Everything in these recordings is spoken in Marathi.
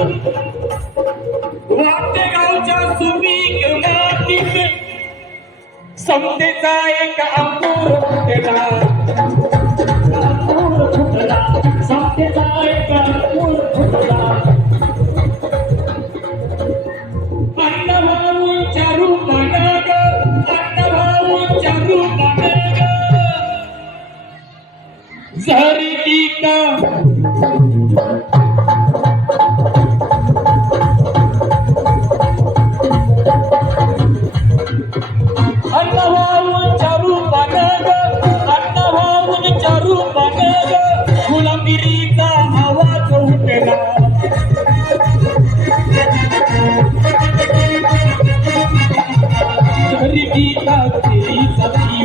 मातीत वाटेगावच्या सुपीक मातीत समतेचा एक अंकुर फुटला. अंकुर फुटला. समतेचा एक अंकुर फुटला. अण्णाभाऊंच्या रूपानं ग रूपानं ग. झरी टीका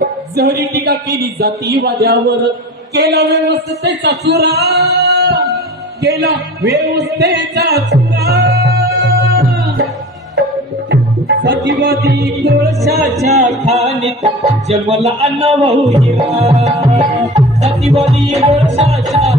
टीका केली केला केला जहरी टीका केली जाती वाद्यावर केला व्यवस्थेचा चुरा. केला व्यवस्थेचा चुरा. सतीवादी कोळशाच्या खाणीत जन्मला अन्न हिरा. सतीवादी कोळशाच्या